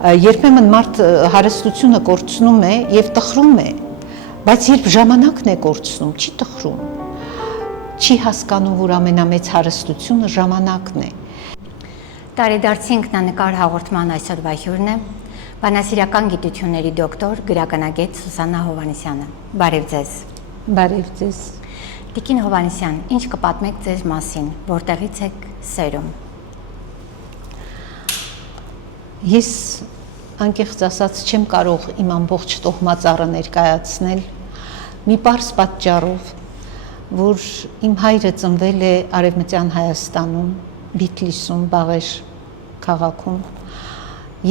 Երբեմն մարդ հարստությունը կորցնում է եւ տխրում է, բայց երբ ժամանակն է կորցնում, չի տխրում, չի հասկանում, որ ամենամեծ հարստությունը ժամանակն է։ Տարեդարձի ինքնանկար հաղորդման այսօրվա հյուրն է բանասիրական գիտությունների դոկտոր, գրականագետ Սուսաննա Հովհաննիսյանը։ Բարև ձեզ։ Բարև ձեզ։ Տիկին Հովհաննիսյան, ինչ կպատմեք ձեզ մասին, որտեղից եք սերում։ Ես անկեղծ ասած չեմ կարող իմ ամբողջ տոհմածառը ներկայացնել մի պարզ պատճառով, որ իմ հայրը ծնվել է Արևմտյան Հայաստանում, Բիթլիսում, Բաղեր քաղաքում,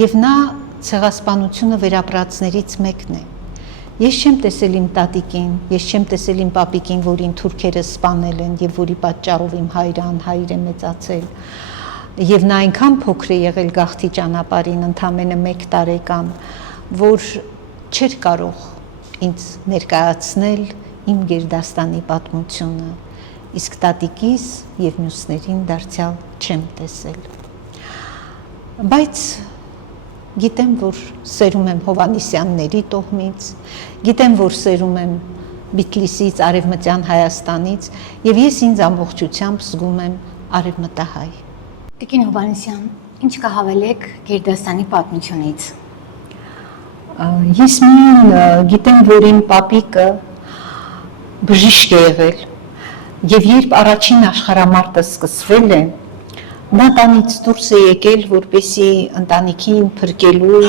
եւ նա ցեղասպանությունը վերապրածներից մեկն է։ Ես չեմ տեսել իմ տատիկին, ես չեմ տեսել իմ պապիկին, որին թուրքերը սպանել են եւ որի պատճառով իմ հայրը անհայր է մեծացել։ Եվ նա այնքան փոքր է եղել գաղթի ճանապարհին, ընդամենը 1 տարեկան, որ չէր կարող ինձ ներկայացնել իմ գերդաստանի պատմությունը, իսկ տատիկիս եւ մյուսներին դարձյալ չեմ տեսել։ Բայց գիտեմ, որ սերում եմ Հովհաննիսյանների տոհմից, գիտեմ, որ սերում եմ Բիթլիսից, Արևմտյան Հայաստանից, եւ ես ինձ ամբողջությամբ զգում եմ արևմտահայ։ Տիկին Հովհաննիսյան, ինչ կհավելեք Գերդաստանի պատմությունից։ Ես միայն գիտեմ, որ իմ պապիկը բժիշկ է եղել, եւ երբ առաջին աշխարհամարտը սկսվել է, նա տանից դուրս է եկել, որպեսզի ընտանիքին փրկելու,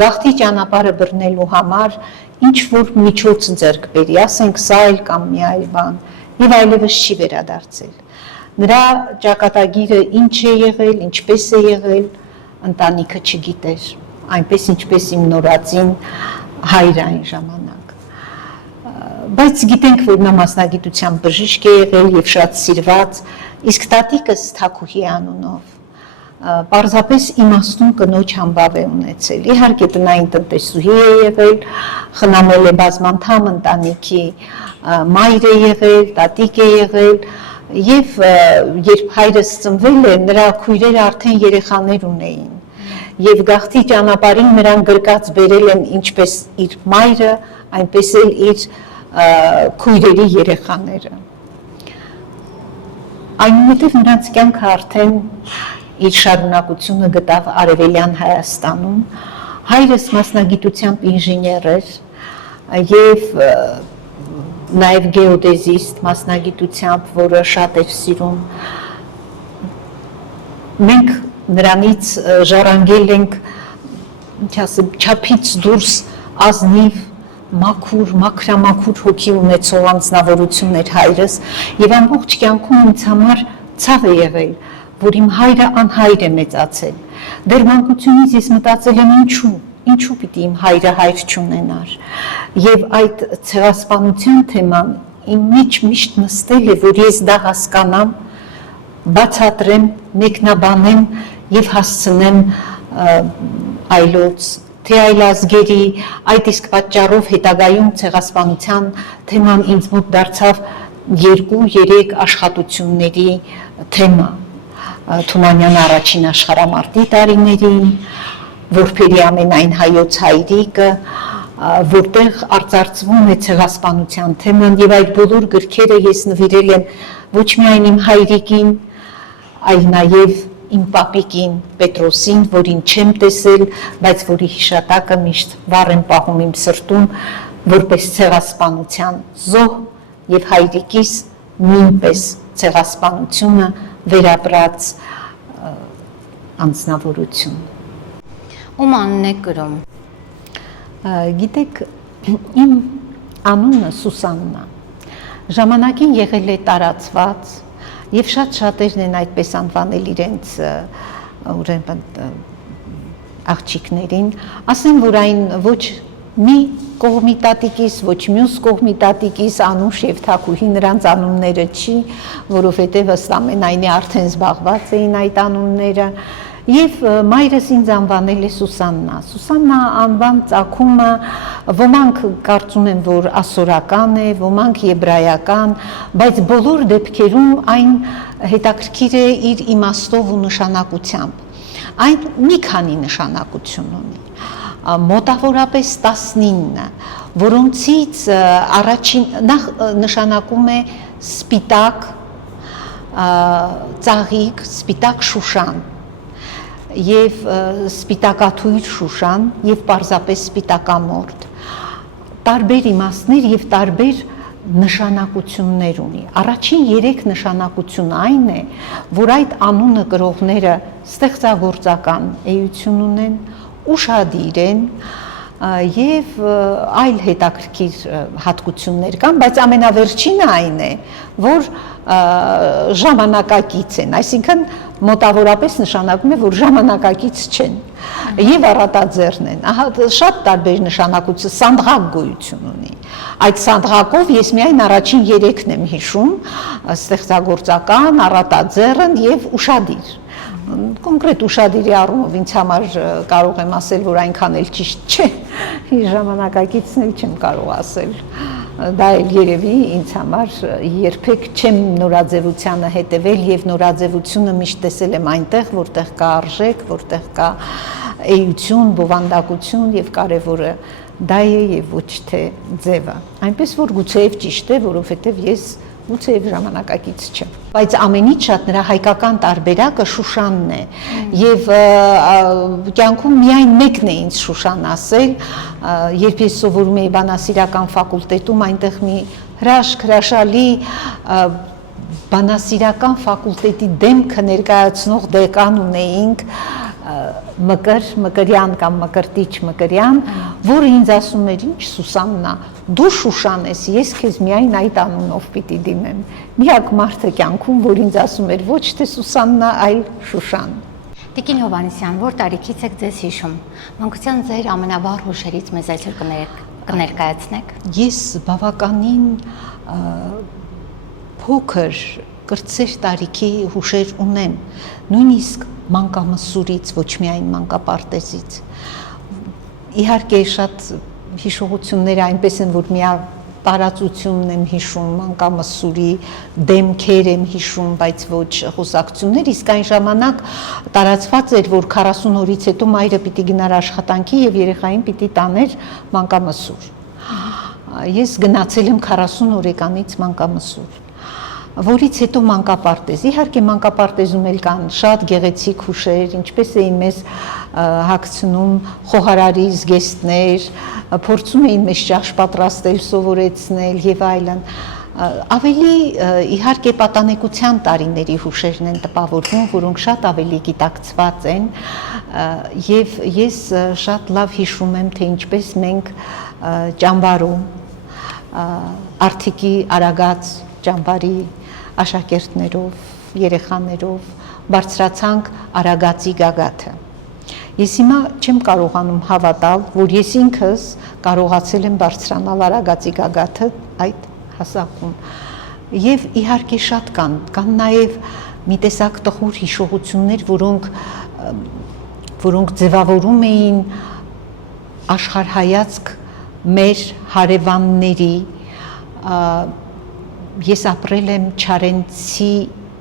գաղթի ճանապարհը բռնելու համար ինչ որ միջոց ձեռք բերի, ասենք սա այլ կամ մի այլ բան, եւ այլևս չի վերադարձել։ Նրա ճակատագիրը ինչ է եղել, ինչպես է եղել, ընտանիքը չգիտեր, այնպես ինչպես իմ նորածին հայրը այն ժամանակ։ Բայց գիտենք, որ նա մասնագիտությամբ բժիշկ է եղել եւ շատ սիրված, իսկ տատիկս Թաքուհի անունով պարզապես իմաստուն կնոջ համբավ է ունեցել։ Իհարկե տնային տնտեսուհի է եղել, խնամել է բազմանդամ ընտանիքի մայր է եղել, տատիկ է եղել, եւ երբ հայրս ծնվել է, նրա քույրերը արդեն երեխաներ ունեին, եւ գաղթի ճանապարհին նրան գրկած բերել են ինչպես իր մայրը, այնպես էլ իր քույրերի երեխաները։ Այնուհետև նրանց կյանքը արդեն իր շարունակությունը գտավ Արևելյան Հայաստանում, հայրս մասնագիտությամբ ինժեներ էր եւ նաև գեոդեզիստ մասնագիտությամբ, որը շատ էր սիրում։ Մենք նրանից ժառանգել ենք, ինչ ասեմ, չափից դուրս ազնիվ, մաքուր, մաքրամաքուր հոգի ունեցող անձնավորություն էր հայրս, եւ ամբողջ կյանքում ինձ համար ցավ է եղել, որ իմ հայրը անհայր է մեծացել։ Դեռ մանկությունից ես մտածել եմ ինչու պիտի իմ հայրը հայր չունենար, եւ այդ ցեղասպանության թեման իմ մեջ միշտ նստել է, որ ես դա հասկանամ, բացատրեմ, մեկնաբանեմ եւ հասցնեմ այլոց, թե այլազգերի, այդ իսկ պատճառով հետագայում ցեղասպանության թեման ինձ մոտ դարձավ 2-3 աշխատությունների թեմա։ Թումանյան առաջին աշխարհամարտի տարիներին, որբերի ամենայն հայոց հայրիկը, որտեղ արծարծվում է ցեղասպանության թեման, եւ այդ բոլոր գրքերը ես նվիրել եմ ոչ միայն իմ հայրիկին, այլ նաեւ իմ պապիկին Պետրոսին, որին չեմ տեսել, բայց որի հիշատակը միշտ վառ եմ պահում իմ սրտում, որպես ցեղասպանության զոհ եւ հայրիկիս նույնպես ցեղասպանությունը վերապրած անձնավորություն։ Ում անուն եք կրում։ Գիտեք, իմ անունը Սուսաննա ժամանակին եղել է տարածված եւ շատ շատերն են այդպես անվանել իրենց ուրեմն աղջիկներին, ասեմ, որ այն ոչ մի կողմի տատիկիս, ոչ մյուս կողմի տատիկիս Անուշ եւ Թաքուհի նրանց անունները չի, որովհետեւ ըստ ամենայնի արդեն զբաղված էին այդ անունները, եւ մայրս ինձ անվանել է Սուսաննա։ Սուսաննա անվան ծագումը ոմանք կարծում են, որ ասորական է, ոմանք եբրայական, բայց բոլոր դեպքերում այն հետաքրքիր է իր իմաստով ու նշանակությամբ։ Այն մի քանի նշանակություն ունի, մոտավորապես 19, որոնցից առաջին նախ նշանակում է սպիտակ ծաղիկ, սպիտակ շուշան եւ սպիտակաթույր շուշան եւ պարզապես սպիտակամորթ, տարբեր իմաստներ եւ տարբեր նշանակություններ ունի։ Առաջին 3 նշանակությունը այն է, որ այդ անունը կրողները ստեղծագործական էություն ունեն, ուշադիր են եւ այլ հետաքրքիր հատկություններ կան, բայց ամենավերջինը այն է, որ ժամանակակից են, այսինքն մոտավորապես նշանակում է, որ ժամանակակից չեն եւ առատաձեռն են։ Ահա շատ տարբեր նշանակություն, սանդղակ գոյություն ունի։ Այդ սանդղակով ես միայն առաջին 3-ն եմ հիշում՝ ստեղծագործական, առատաձեռն եւ ուշադիր։ Կոնկրետ ուշադիրի առումով ինձ համար կարող եմ ասել, որ այնքան էլ ճիշտ չէ, ժամանակակիցն էլ չեմ կարող ասել։ Դա էլ երևի ինձ համար երբեք չեմ նորաձևությանը հետևել եւ նորաձևությունը միշտ տեսել եմ այնտեղ, որտեղ կա արժեք, որտեղ կա էություն, բովանդակություն եւ կարեւորը դա է եւ ոչ թե ձևը։ Այնպես որ գուցեև ճիշտ է, որովհետեւ ես գուցեև ժամանակակից չեմ։ Բայց ամենից շատ նրա հայկական տարբերակը Շուշանն է եւ կյանքում միայն մեկն է ինձ Շուշան ասել, երբ ես սովորում էի բանասիրական ֆակուլտետում, այնտեղ մի հրաշալի բանասիրական ֆակուլտետի դեմքը ներկայացնող դեկան ունեինք, Մկրյան կամ Մկրտիչ Մկրյան, որը ինձ ասում էր, ինչ Սուսաննա, դու Շուշան ես, ես քեզ միայն այդ անունով պիտի դիմեմ։ Միակ մարդը կյանքում, որ ինձ ասում էր ոչ թե Սուսաննա, այլ Շուշան։ Տիկին Հովհաննիսյան, որ տարիքից եք ձեզ հիշում։ Մանկության ձեր ամենավառ հուշերից մեզ այսօր կներկայացնեք։ Ես բավականին փոքր կրտսեր տարիքի հուշեր ունեմ, նույնիսկ մանկամսուրից, ոչ միայն մանկապարտեզից։ Իհարկե շատ հիշողությունները այնպես են, որ միա տարածությունն եմ հիշում, մանկամսուրի դեմքեր եմ հիշում, բայց ոչ խոսակցություններ, իսկ այն ժամանակ տարածված էր, որ 40 օրից հետո մայրը պիտի գնար աշխատանքի եւ երեխային պիտի տաներ մանկամսուր։ Ես գնացել եմ 40 օրեկանից մանկամսուր, որից հետո մանկապարտեզ։ Իհարկե մանկապարտեզում էլ կան շատ գեղեցիկ հուշեր, ինչպես էին մեզ հագցնում խոհարարի զգեստներ, փորձում էին մեզ ճաշ պատրաստել, սովորեցնել եւ այլն։ Ավելի իհարկե պատանեկության տարիների հուշերն են տպավորվում, որոնք շատ ավելի գիտակցված են եւ ես շատ լավ հիշում եմ, թե ինչպես մենք ճամբարում Արթիկի Արագած ճամբարի աշակերտներով, երեխաներով բարձրացանք Արագածի գագաթը։ Ես հիմա չեմ կարողանում հավատալ, որ ես ինքս կարողացել եմ բարձրանալ Արագածի գագաթը այդ հասակում։ Եվ իհարկե շատ կան նաև մի տեսակ տխուր հիշողություններ, որոնք ձևավորում էին աշխարհայացք մեր հարևանների։ Ես ապրել եմ Չարենցի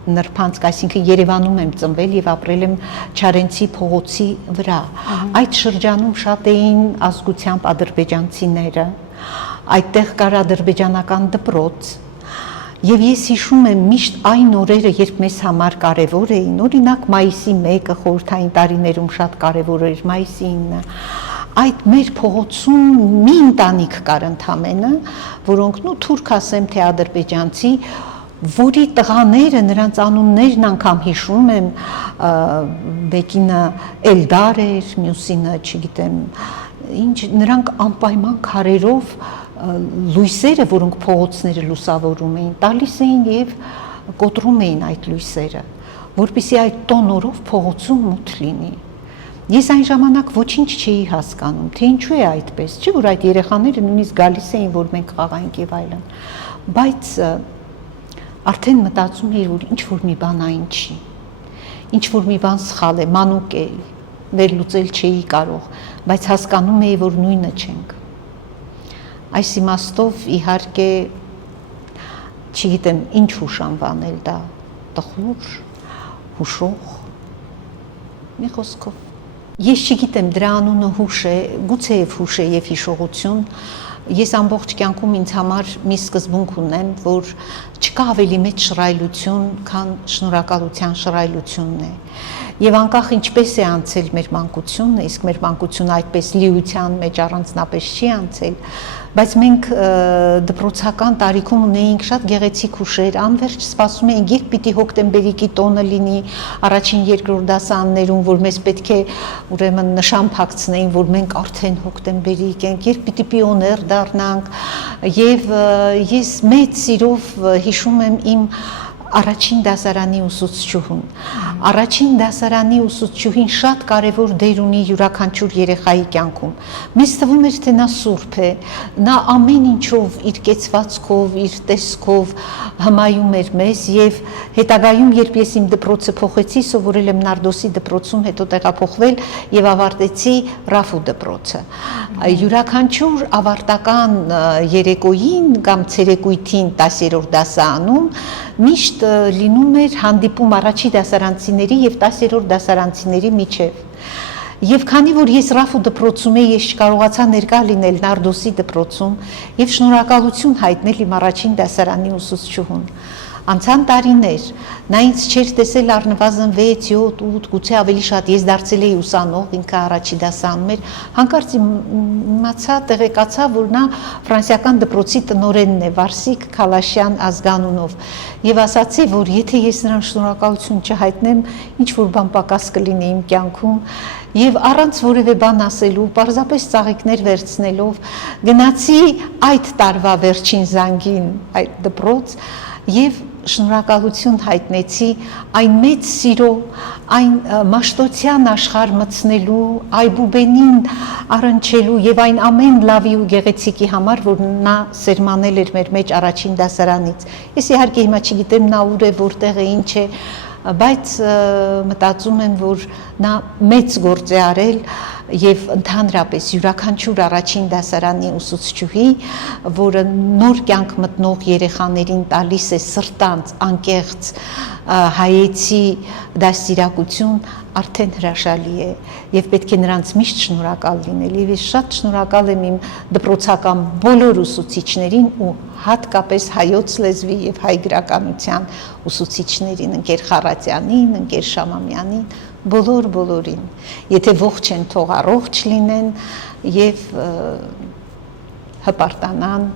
նրբանցք, այսինքն Երևանում եմ ծնվել եւ ապրել եմ Չարենցի փողոցի վրա։ Այդ շրջանում շատ էին ազգությամբ ադրբեջանցիները, այդտեղ կար ադրբեջանական դպրոց եւ ես հիշում եմ միշտ այն օրերը, երբ մեզ համար կարեւոր էին, օրինակ մայիսի 1-ը խորհրդային տարիներում շատ կարեւոր էր, մայիսի 9-ը, այդ մեր փողոցում մի ընտանիք կար ընդամենը, որոնք թուրք ասեմ թե ադրբեջանցի, որի տղաները, նրանց անուններն անգամ հիշում եմ, մեկինը Էլդար էր, մյուսինը, չգիտեմ, ինչ, նրանք անպայման քարերով լույսերը, որոնք փողոցները լուսավորում էին, տալիս էին եւ կոտրում էին այդ լույսերը, որպեսզի այդ տոնորով փողոցում մութ լինի։ Ես այն ժամանակ ոչինչ չէի հասկանում, թե ինչու է այդպես, չէ՞ որ այդ երեխաները նույնիսկ գալիս էին, որ մենք խաղայինք եւ այլն, բայց արդեն մտածում էի, որ ինչ որ մի բան այն չի, ինչ որ մի բան սխալ է, մանուկ է, վերլուծել չէի կարող, բայց հասկանում էի, որ նույնը չենք։ Այս իմաստով իհարկե չգիտեմ ինչ հուշ անվանել դա, տխուր, հուշող, մի խոսքով։ Ես չգիտեմ դրա անունը հուշ է, գուցեև հուշ է եւ հիշողություն։ Ես ամբողջ կյանքում ինձ համար մի սկզբունք ունեմ, որ չկա ավելի մեծ շռայլություն, քան շնորհակալության շռայլությունն է։ Եվ անկախ ինչպես է անցել մեր մանկությունը, իսկ մեր մանկությունը այդպես լիության մեջ առանձնապես չի անցել, բայց մենք դպրոցական տարիքում ունեինք շատ գեղեցիկ հուշեր, անverջ սպասում էինք, երբ պիտի հոկտեմբերիկի տոնը լինի առաջին երկրորդ դասարաններում, որ մեզ պետք է ուրեմն նշան փակցնեին, որ մենք արդեն հոկտեմբերիկ ենք, երբ պիտի պիոներ դառնանք, եւ ես մեծ սիրով հիշում եմ իմ առաջին դասարանի ուսուցչուհուն։ Առաջին դասարանի ուսուցչուհին շատ կարևոր դեր ունի յուրաքանչյուր երեխայի կյանքում։ Մեզ թվում էր, թե նա սուրբ է, նա ամեն ինչով, իր կեցվածքով, իր տեսքով հմայում էր մեզ եւ հետագայում, երբ ես իմ դպրոցը փոխեցի, սովորել եմ Նարդոսի դպրոցում, հետո տեղափոխվել եւ ավարտեցի Ռաֆու դպրոցը։ Յուրաքանչյուր ավարտական երեկոյին կամ ցերեկույթին 10-րդ դասարանում միշտ լինում էր հանդիպում առաջի դասարանցիների եւ 10-րդ դասարանցիների միջև։ Եվ քանի որ ես Ռաֆու դպրոցում էի, ես չկարողացա ներկա լինել Նարդոսի դպրոցում եւ շնորհակալություն հայտնել իմ առաջին դասարանի ուսուցչուհուն։ Անցան տարիներ, նա ինձ չէր տեսել առնվազն 6, 7, 8, գուցե ավելի շատ, ես դարձել էի ուսանող, ինքը առաջի դասանում էր, հանկարծ իմացա, տեղեկացա, որ նա ֆրանսիական դպրոցի տնօրենն է, Վարսիկ Քալաշյան ազգանունով, եւ ասացի, որ եթե ես նրան շնորհակալություն չհայտնեմ, ինչ որ բան պակաս կլինի իմ կյանքում, եւ առանց որևէ բան ասելու, պարզապես ծաղիկներ վերցնելով, գնացի այդ տարվա վերջին զանգին այդ դպրոց եւ շնորհակալություն հայտնեցի այն մեծ սիրո, այն մաշտոցյան աշխարհ մտցնելու, այբուբենին առնչելու եւ այն ամեն լավի ու գեղեցիկի համար, որ նա սերմանել էր մեր մեջ առաջին դասարանից։ Ես իհարկե հիմա չգիտեմ նա ուր է, որտեղ է, ինչ է, բայց մտածում եմ, որ նա մեծ գործ է արել եւ ընդհանրապես յուրաքանչյուր առաջին դասարանի ուսուցչուհի, որը նոր կյանք մտնող երեխաներին տալիս է սրտանց, անկեղծ հայեցի դաստիարակություն, արդեն հրաշալի է եւ պետք է նրանց միշտ շնորհակալ լինել եւ ես շատ շնորհակալ եմ իմ դպրոցական բոլոր ուսուցիչներին ու հատկապես հայոց լեզվի եւ հայ գրականության ուսուցիչներին, ընկեր Խառատյանին, ընկեր Շամամյանին, բոլորին, եթե ողջ են, թող առողջ լինեն եւ հպարտանան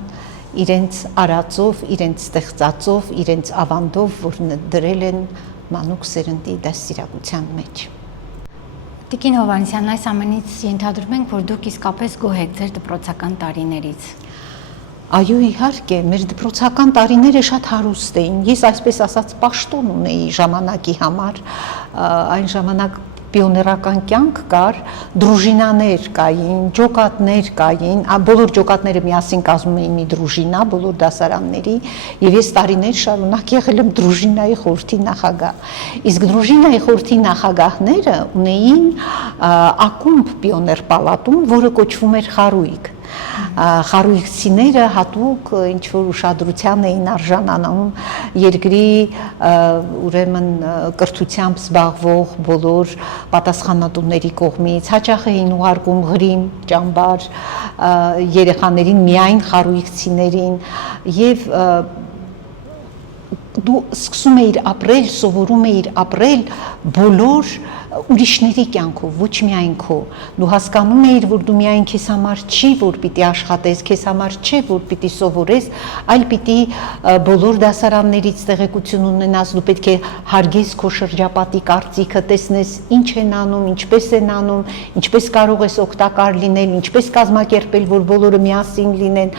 իրենց արածով, իրենց ստեղծածով, իրենց ավանդով, որ դրել են մանուկ սերնդի դաստիարակության մեջ։ Տիկին Հովհաննիսյան, այս ամենից ենթադրում ենք, որ դուք իսկապես գոհ եք ձեր դպրոցական տարիներից։ Այո, իհարկե, մեր դպրոցական տարիները շատ հարուստ էին։ Ես այսպես ասած պաշտոն ունեի ժամանակի համար, այն ժամանակ պիոներական կյանք կար, դրուժինաներ կային, ջոկատներ կային, բոլոր ջոկատները միասին կազմում էին մի դրուժինա, բոլոր դասարանների, եւ ես տարիներ շարունակ եղել եմ դրուժինայի խորհրդի նախագահ։ Իսկ դրուժինայի խորհրդի նախագահները ունեին ակումբ պիոներ պալատում, որը կոչվում էր խարույկ։ Խարույկցիները հատուկ ինչ-որ ուշադրության էին արժանանում երկրի ուրեմն կրթությամբ զբաղվող բոլոր պատասխանատուների կողմից, հաճախ էին ուղարկում Ղրիմ, ճամբար երեխաներին, միայն խարույկցիներին եւ դու սկսում էիր ապրել, սովորում էիր ապրել բոլոր ուրիշների կյանքով, ոչ միայն քո։ Դու հասկանում էիր, որ դու միայն քեզ համար չի, որ պիտի աշխատես, քեզ համար չէ, որ պիտի սովորես, այլ պիտի բոլոր դասարաններից տեղեկություն ունենաս, դու պետք է հարգես քո շրջապատի կարծիքը, տեսնես ինչ են անում, ինչպես են անում, ինչպես կարող ես օգտակար լինել, ինչպես կազմակերպել, որ բոլորը միասին լինեն։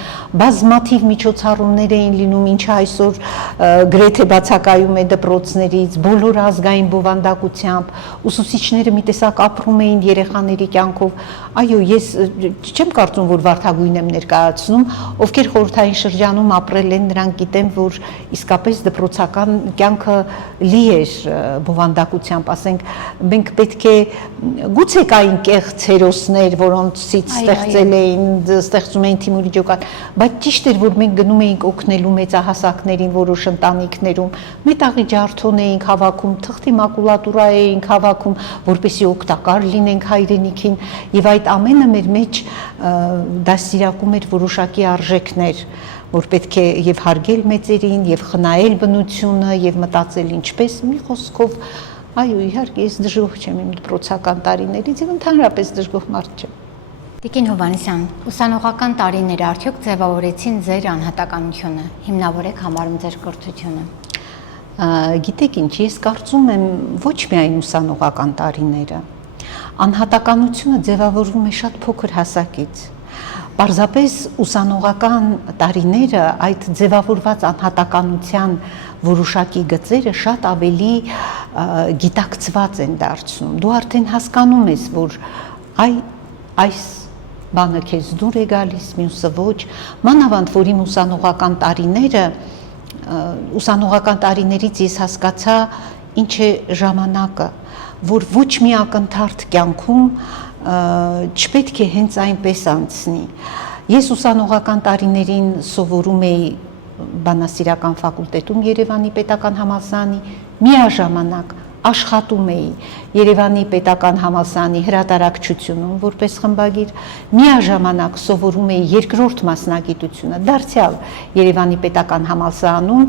Բազմաթիվ միջոցառումներ էին լինում, ինչը այսօր գրեթե բացակայում է դպրոցներից, բոլոր ազգային բովանդակությամբ, ուսուցիչները մի տեսակ ապրում էին երեխաների կյանքով։ Այո, ես չեմ կարծում, որ վարդագույն եմ ներկայացնում, ովքեր խորհրդային շրջանում ապրել են, նրանք գիտեն, որ իսկապես դպրոցական կյանքը լի էր բովանդակությամբ, ասենք, մենք պետք է գուցե կային կեղծ հերոսներ, որոնցից ստեղծել էին, ստեղծում էին Թիմուրի ջոկատ, բայց ճիշտ էր, որ մենք գնում էինք օգնելու մեծահասակներին, որոշ ընտանիք ընտանիքներում մետաղի ջարդոն էինք հավաքում, թղթի մակուլատուրա էինք հավաքում, որպեսզի օգտակար լինենք հայրենիքին, եւ այդ ամենը մեր մեջ դաստիարակում էր որոշակի արժեքներ, որ պետք է եւ հարգել մեծերին, եւ խնայել բնությունը, եւ մտածել ինչպես, մի խոսքով, այո, իհարկե ես դժգոհ չեմ իմ դպրոցական տարիներից եւ ընդհանրապես դժգոհ մարդ չեմ։ Տիկին Հովհաննիսյան, ուսանողական տարիները արդյոք ձևավորեցին ձեր անհատականությունը, հիմնավոր եք համարում ձեր կրթությունը։ Գիտեք ինչ, ես կարծում եմ ոչ միայն ուսանողական տարիները, անհատականությունը ձևավորվում է շատ փոքր հասակից։ Պարզապես ուսանողական տարիները այդ ձևավորված անհատականության որոշակի գծերը շատ ավելի գիտակցված են դարձնում։ Դու արդեն հասկանում ես, որ այս բանը քեզ դուր է գալիս, մյուսը ոչ, մանավանդ որ իմ ուսանողական տարիներից ես հասկացա ինչ է ժամանակը, որ ոչ մի ակնթարթ կյանքում չպետք է հենց այնպես անցնի։ Ես ուսանողական տարիներին սովորում էի բանասիրական ֆակուլտետում Երևանի պետական համալսարանի, միաժամանակ աշխատում էի Երևանի պետական համալսարանի հրատարակչությունում որպես խմբագիր, միաժամանակ սովորում էի երկրորդ մասնագիտությունը, դարձյալ Երևանի պետական համալսարանում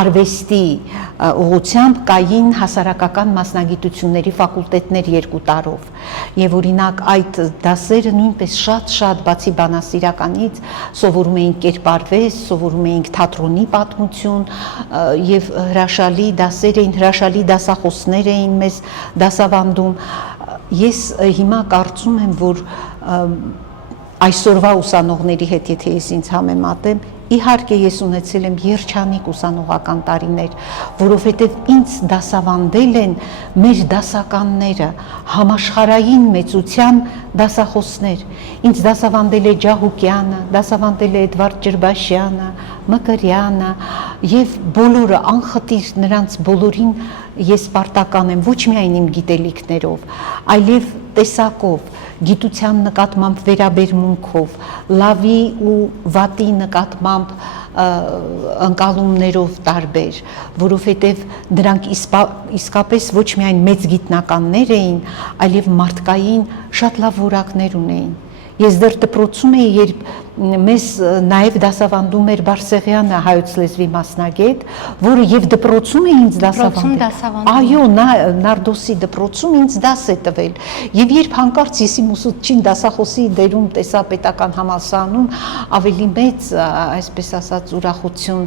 արվեստի ուղղությամբ կային հասարակական մասնագիտությունների ֆակուլտետներ 2 տարով, եւ օրինակ այդ դասերը նույնպես շատ բացի բանասիրականից սովորում էինք կերպարվեստ, սովորում էինք թատրոնի պատմություն եւ հրաշալի դասեր էին, հրաշալի դասախոսներ էին մեզ դասավանդում։ Ես հիմա կարծում եմ, որ այսօրվա ուսանողների հետ եթե ես ինձ համեմատեմ, իհարկե ես ունեցել եմ երջանիկ ուսանողական տարիներ, որովհետև ինձ դասավանդել են մեր դասականները, համաշխարհային մեծության դասախոսներ։ Ինձ դասավանդել է Ջահուկյանը, դասավանդել է Էդվարդ Ջրբաշյանը, Մկրյանը եւ բոլորը անխտիր նրանց բոլորին ես պարտական եմ ոչ միայն իմ գիտելիքներով, այլև տեսակով, գիտության նկատմամբ վերաբերմունքով, լավի ու վատի նկատմամբ ընկալումներով տարբեր, որովհետև դրանք իսկապես ոչ միայն մեծ գիտնականներ էին, այլև մարդկային շատ լավ որակներ ունեին։ Ես դեռ դպրոցում էի, երբ մեզ նաև դասավանդում էր Բարսեղյանը, հայոց լեզվի մասնագետ, որը եւ դպրոցում է ինձ դասավանդել։ Այո, Նարդոսի դպրոցում ինձ դաս է տվել։ Եվ երբ հանկարծ ես իմ ուսուցչին դասախոսի դերում տեսա պետական համալսարանում, ավելի մեծ, այսպես ասած, ուրախություն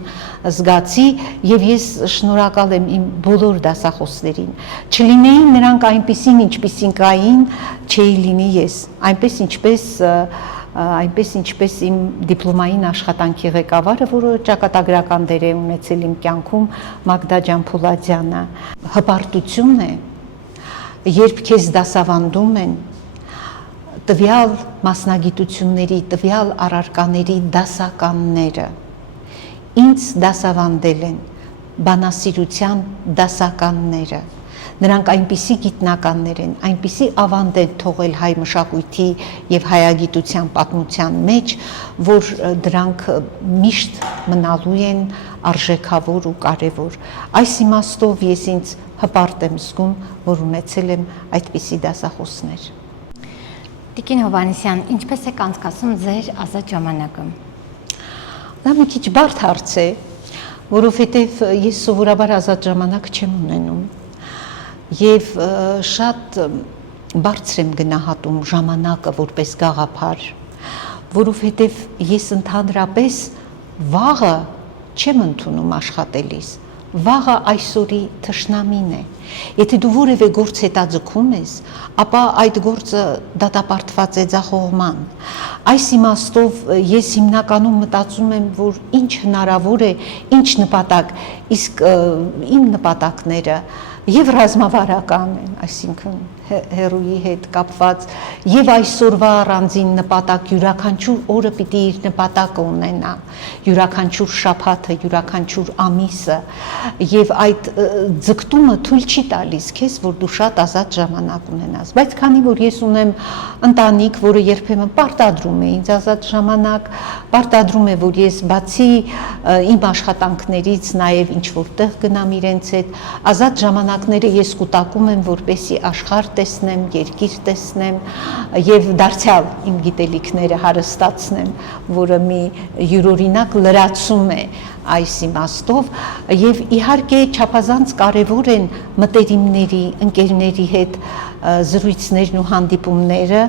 զգացի եւ ես շնորհակալ եմ իմ բոլոր դասախոսներին։ Չլինեին նրանք այնպիսին, ինչպիսին կային, չէի լինի ես, այնպես ինչպես իմ դիպլոմային աշխատանքի ղեկավարը, որը ճակատագրական դեր է ունեցել իմ կյանքում, Մագդա Ջանփոլադյանը։ Հպարտություն է, երբ քեզ դասավանդում են տվյալ մասնագիտությունների, տվյալ առարկաների դասականները, ինձ դասավանդել են բանասիրության դասականները, նրանք այնպիսի գիտնականներ են, այնպիսի ավանդ են թողել հայ մշակույթի եւ հայագիտության պատմության մեջ, որ դրանք միշտ մնալու են արժեքավոր ու կարևոր։ Այս իմաստով ես ինձ հպարտ եմ զգում, որ ունեցել եմ այդպիսի դասախոսներ։ Տիկին Հովհաննիսյան, ինչպես եք անցկացում ձեր ազատ ժամանակը։ Դա մի քիչ բարդ հարց է, որովհետև ես սովորաբար ազատ ժամանակ չեմ ունենում։ Եվ շատ բարձր եմ գնահատում ժամանակը որպես գաղափար, որովհետև ես ընդհանրապես վաղը չեմ ընդունում աշխատելիս, վաղը այսօրի թշնամին է։ Եթե դու որևէ գործ հետաձգում ես, ապա այդ գործը դատապարտված է ձախողման։ Այս իմաստով ես հիմնականում մտածում եմ, որ ինչ հնարավոր է, ինչ նպատակ, իսկ իմ նպատակները եւ ռազմավարական են, այսինքն հերոյի հետ կապված եւ այսօրվա առանձին նպատակ յուրաքանչյուր օրը պիտի իր նպատակը ունենա, յուրաքանչյուր շաբաթը, յուրաքանչյուր ամիսը եւ այդ ձգտումը թույլ չի տալիս քեզ, որ դու շատ ազատ ժամանակ ունենաս, բայց քանի որ ես ունեմ ընտանիք, որը երբեմն պարտադրում է ինձ ազատ ժամանակ, պարտադրում է, որ ես բացի իմ աշխատանքներից նաեւ ինչ որտեղ գնամ իրենց հետ, ազատ ժամանակները ես կուտակում եմ, որպեսզի աշխարհ տեսնեմ, երկիր տեսնեմ եւ դարձյալ իմ գիտելիքները հարստացնեմ, որը մի յուրօրինակ լրացում է այս իմաստով եւ իհարկե չափազանց կարեւոր են մտերիմների, ընկերների հետ զրույցներն ու հանդիպումները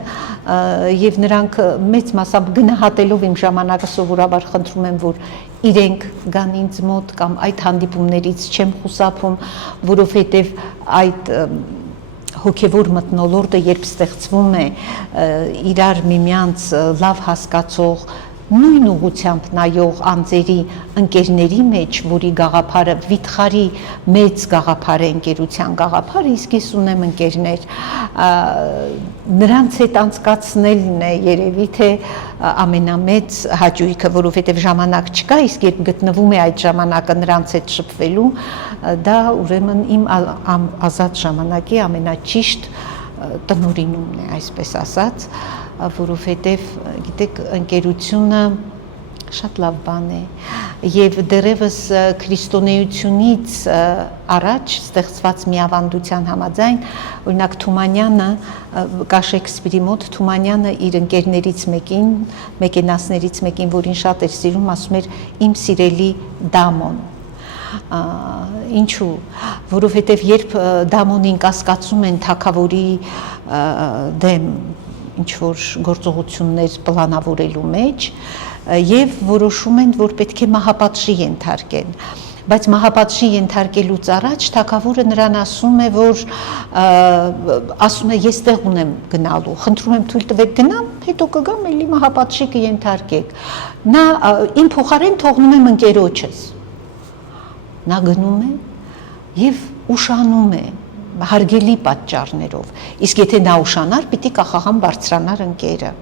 եւ նրանք մեծ մասամբ գնահատելով իմ ժամանակը սովորաբար խնդրում եմ, որ իրենք գան ինձ մոտ կամ այդ հանդիպումներից չեմ խուսափում, որովհետեւ այդ հոգևոր մթնոլորտը երբ ստեղծվում է իրար միմյանց լավ հասկացող նույն ուղղությամբ նայող անձերի ընկերների մեջ, որի գաղափարը վիթխարի մեծ գաղափար է, ընկերության գաղափարը, իսկ ես ունեմ ընկերներ, նրանց հետ անցկացնելն է երևի թե ամենամեծ հաճույքը, որովհետև ժամանակ չկա, իսկ երբ գտնվում է այդ ժամանակը նրանց հետ շփվելու, դա ուրեմն իմ ազատ ժամանակի ամենաճիշտ տնօրինումն է, այսպես ասած, որովհետև գիտեք ընկերությունը շատ լավ բան է եւ դեռևս քրիստոնեությունից առաջ ստեղծված մի ավանդության համաձայն օրինակ Թումանյանը կա Շեքսպիրի մոտ Թումանյանը իր ընկերներից մեկին մեկենասներից մեկին որին շատ էր սիրում ասում էր իմ սիրելի Դամոն ինչու որովհետեւ երբ Դամոնին կասկածում են թագավորի դեմ ինչ որ գործողություններ պլանավորելու մեջ եւ որոշում են, որ պետք է մահապատժի ենթարկեն, բայց մահապատժի ենթարկելուց առաջ թագավորը նրան ասում է, որ ասում է ես տեղ ունեմ գնալու, խնդրում եմ թույլ տվեք գնամ, հետո կգամ էլի մահապատժի կենթարկեք, նա իմ փոխարեն թողնում եմ ընկերոջս, նա գնում է եւ ուշանում է հարգելի պատճառներով, իսկ եթե նա ուշանար, պիտի կախախան բարձրանար ընկերը։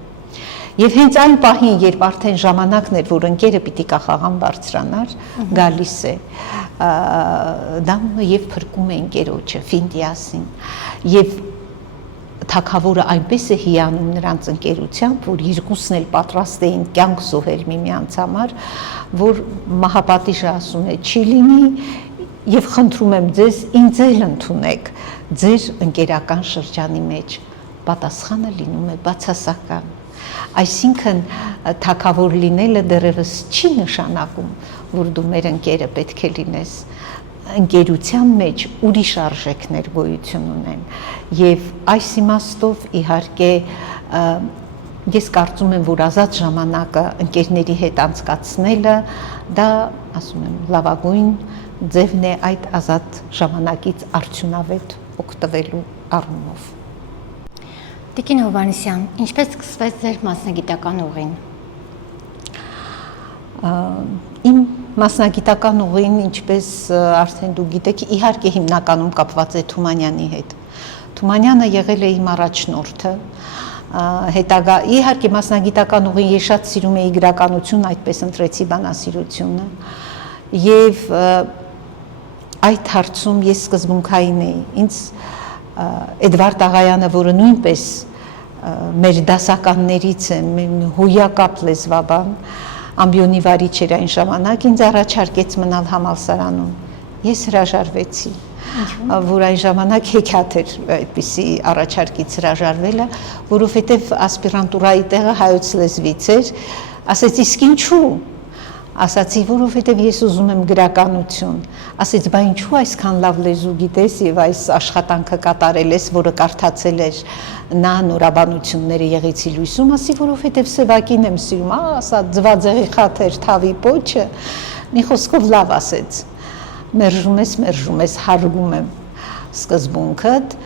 Եվ հենց այն պահին, երբ արդեն ժամանակն էր, որ ընկերը պիտի կախախան բարձրանար, գալիս է Դամոնը եւ փրկում է ընկերոջը Ֆինդիասին։ Եվ թագավորը այնպես է հիանում նրանց ընկերությամբ, որ երկուսն էլ պատրաստ էին կյանք զոհել միմյանց համար, որ մահապատիժը ասում է չի լինի եւ խնդրում եմ ձեզ ինձ էլ ընդունեք ձեր ընկերական շրջանի մեջ պատասխանը լինում է բացասական այսինքն թագավոր լինելը դեռևս չի նշանակում որ դու մեր ընկերը պետք է լինես ընկերության մեջ ուրիշ արժեքներ գոյություն ունեն եւ այս իմաստով իհարկե ես կարծում եմ որ ազատ ժամանակը ընկերների հետ անցկացնելը դա ասում եմ լավագույն ձևն է այդ ազատ ժամանակից արդյունավետ օգտվելու առումով։ Տիկին Հովհաննիսյան, ինչպես սկսվեց ձեր մասնագիտական ուղին։ Իմ մասնագիտական ուղին, ինչպես արդեն դուք գիտեք, իհարկե հիմնականում կապված է Թումանյանի հետ։ Թումանյանը եղել է իմ առաջնորդը, հետագա իհարկե մասնագիտական ուղին ես շատ սիրում էի գրականություն, այդպես ընտրեցի բանասիրությունը եւ այդ հարցում ես սկզբունքային էի։ Ինձ Էդվարդ Աղայանը, որը նույնպես մեր դասականներից է, հույակապ լեզվաբան, ամբիոնի վարիչ էր այն ժամանակ, ինձ առաջարկեց մնալ համալսարանում։ Ես հրաժարվեցի, որ այն ժամանակ հեքիաթ էր այդպիսի առաջարկից հրաժարվելը, որովհետև ասպիրանտուրայի տեղը հայոց լեզվից էր, ասեց իսկ ինչու։ Ասացի, որովհետև ես ուզում եմ գրականություն, ասեց, բա ինչու այսքան լավ լեզու գիտես եւ այս աշխատանքը կատարել ես, որը կարդացել էր նա նորաբանությունները եղեցի լույսում, ասի, որովհետև Սևակին եմ սիրում, ասա ձվածեղի խաթեր, թավի պոչը, մի խոսքով լավ ասեց, մերժում ես, հարգում եմ սկզբունքդ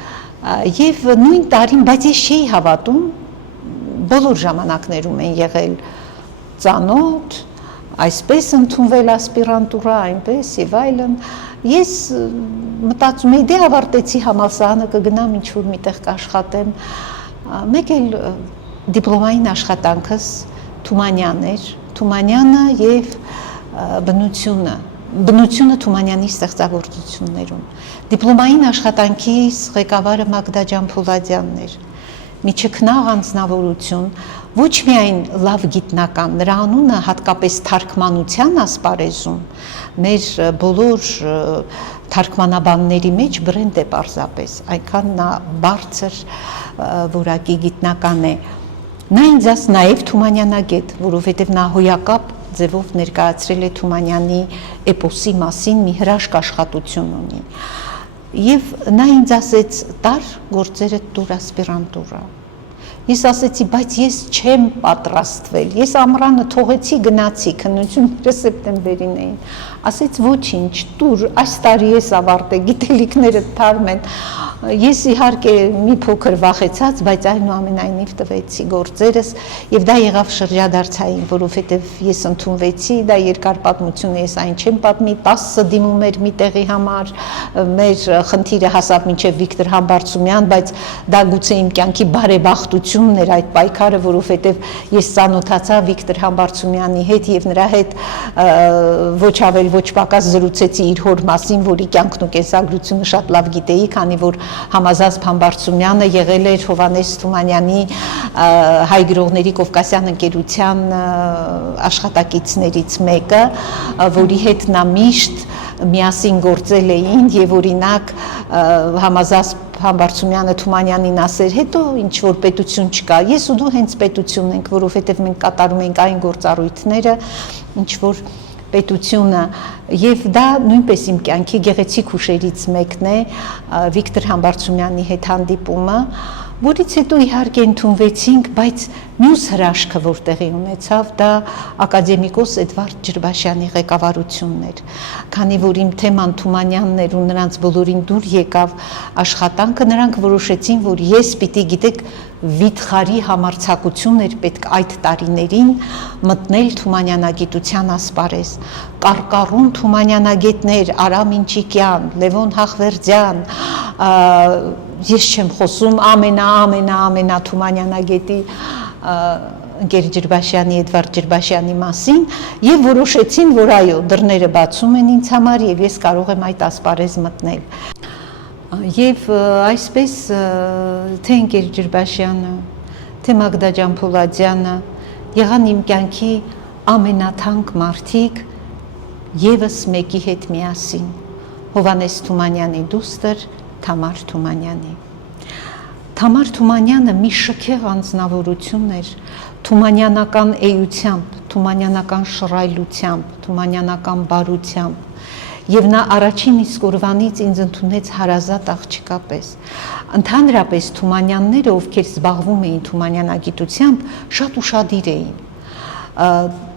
եւ նույն տարին, բայց ես չէի հավատում, բոլոր ժամանակներում են եղել ծանոթ այսպես ընդունվել ասպիրանտուրա, այնպես եւ այլն։ Ես մտածում էի, դե ավարտեցի համալսարանը, կգնամ ինչ-որ միտեղ կաշխատեմ։ Մեկ էլ դիպլոմային աշխատանքս Թումանյանն էր, Թումանյանը եւ բնությունը Թումանյանի ստեղծագործություններում։ Դիպլոմային աշխատանքիս ղեկավարը Մագդա Ջանփոլադյանն էր։ Մի չքնաղ անձնավորություն, ոչ միայն լավ գիտնական, նրա անունը հատկապես թարգմանության ասպարեզում մեր բոլոր թարգմանաբանների մեջ բրենդ է պարզապես, այնքան նա բարձր որակի գիտնական է։ Նա ինձ ասաց նաև Թումանյանագետ, որովհետև նա հոյակապ ձևով ներկայացրել է Թումանյանի էպոսի մասին մի հրաշք աշխատություն ունի։ Եվ նա ինձ ասեց, տար գործերդ դուր ասպիրանտուրա։ Ես ասեցի, բայց ես չեմ պատրաստվել, ես ամռանը թողեցի գնացի, քննությունները սեպտեմբերին էին, ասեց ոչինչ, դուր, այս տարի ես ավարտե, գիտելիքները թարմ են, ես իհարկե մի փոքր վախեցած, բայց այնուամենայնիվ տվեցի գործերս եւ դա եղավ շրջադարձային, որովհետեւ ես ընդունվեցի, դա երկար պատմություն է, ես այն չեմ պատմի, 10 դիմում էր մի տեղի համար, մեր խնդիրը հասավ մինչեւ Վիկտոր Համբարձումյան, բայց դա գուցե իմ կյանքի բարեբախտությունն էր այդ պայքարը, որովհետեւ ես ծանոթացա Վիկտոր Համբարձումյանի հետ եւ նրա հետ ոչ ավել ոչ պակաս զրուցեցի իր հոր մասին, որի կյանքն ու կենսագրությունը շատ լավ գիտեի, քանի որ Համազազբ Համբարձումյանը եղել էր Հովհաննես Թումանյանի հայ գրողների Կովկասյան ընկերության աշխատակիցներից մեկը, որի հետ նա միշտ միասին գործել էին եւ օրինակ Համազազբ Համբարձումյանը Թումանյանին ասեր, հետո ինչ որ պետություն չկա, ես ու դու հենց պետություն ենք, որովհետեւ մենք կատարում ենք այն գործառույթները, ինչ որ պետությունը եւ դա նույնպես իմ կյանքի գեղեցիկ հուշերից մեկն է Վիկտոր Համբարձումյանի հետ հանդիպումը, որից հետո իհարկե ընդունվեցինք, բայց մյուս հրաշքը, որ տեղի ունեցավ, դա ակադեմիկոս Էդվարդ Ջրբաշյանի ղեկավարությունն էր, քանի որ իմ թեման Թումանյանն էր ու նրանց բոլորին դուր եկավ աշխատանքը, նրանք որոշեցին, որ ես պիտի գիտեք վիթխարի համարձակություն էր պետք այդ տարիներին մտնել Թումանյանագիտության ասպարեզ, կարկառուն Թումանյանագետներ, Արամ Ինչիկյան, Լևոն Հախվերդյան, ես չեմ խոսում ամենա Թումանյանագետի ընկեր Ջրբաշյանի, Էդվարդ Ջրբաշյանի մասին եւ որոշեցին, որ այո, դռները բացում են ինձ համար եւ ես կարող եմ այդ ասպարեզ մտնել։ Եվ այսպես թե ընկեր Ջրբաշյանը, թե Մագդա Ջանփոլադյանը եղան իմ կյանքի ամենաթանկ մարդիկ եւս մեկի հետ միասին, Հովհաննես Թումանյանի դուստր Թամար Թումանյանի։ Թամար Թումանյանը մի շքեղ անձնավորություն էր, թումանյանական էությամբ, թումանյանական շռայլությամբ, թումանյանական բարությամբ, եւ նա առաջին իսկ օրվանից ինձ ընդունեց հարազատ աղջկա պես։ Ընդհանրապես Թումանյանները, ովքեր զբաղվում էին թումանյանագիտությամբ, շատ ուշադիր էին։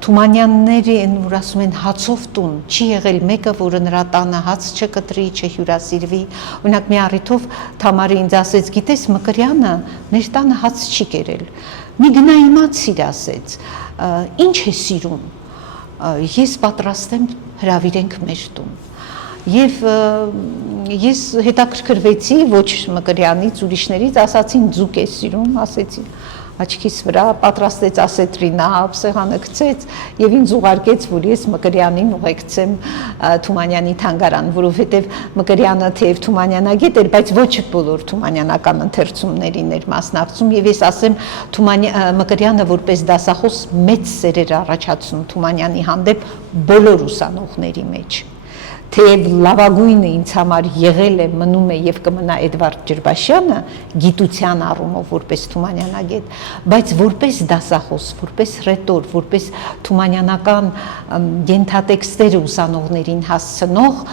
Թումանյանների են, որ ասում են հացով տուն, չի եղել մեկը, որը նրա տանը հաց չկտրի, չհյուրասիրվի։ Օրինակ մի առիթով Թամարը ինձ ասեց, գիտես Մկրյանը մեր տանը հաց չի կերել։ Մի գնա իմացիր, ասեց, ինչ է սիրում։ Ես պատրաստ եմ հրավիրենք մեր տուն։ Եվ ես հետաքրքրվեցի ոչ Մկրյանից, ուրիշներից, ասացին ձուկ է սիրում, ասեցի աչքիս վրա, պատրաստեց ասետրինա, սեղանը գցեց եւ ինձ ուղարկեց, որ ես Մկրյանին ուղեկցեմ Թումանյանի թանգարան, որովհետեւ Մկրյանը թեև Թումանյանագետ էր, բայց ոչ բոլոր թումանյանական ընթերցումներին էր մասնակցում եւ ես ասեմ Մկրյանը որպես դասախոս մեծ սեր էր առաջացնում Թումանյանի հանդեպ բոլոր ուսանողների մեջ։ Թեև լավագույնը ինձ համար եղել է, մնում է եւ կմնա Էդվարդ Ջրբաշյանը գիտության առումով որպես թումանյանագետ, բայց որպես դասախոս, որպես ռետոր, որպես թումանյանական ենթատեքստերը ուսանողներին հասցնող